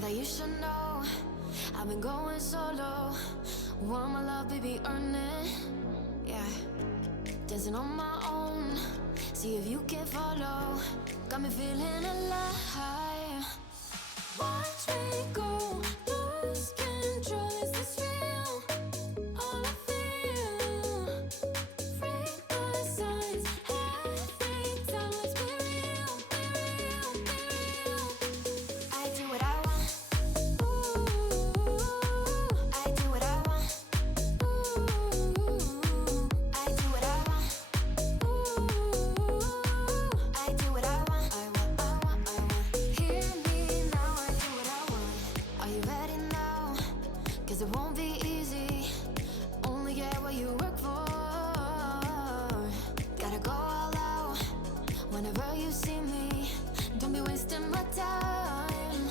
that you should know, I've been going solo. Want my love, baby, earn it. Yeah, dancing on my own. See if you can follow. Got me feeling alive. Watch me go, lose control. Is this real? All I feel. Free my signs. Every time, let's be real, be real, be real. I do what I want. Ooh, I do what I want. Ooh, I do what I want. Ooh, I do what I want. I want. Hear me now, I do what I want. Are you ready now? 'Cause it won't be easy. Only get what you work for. Gotta go all out whenever you see me. Don't be wasting my time.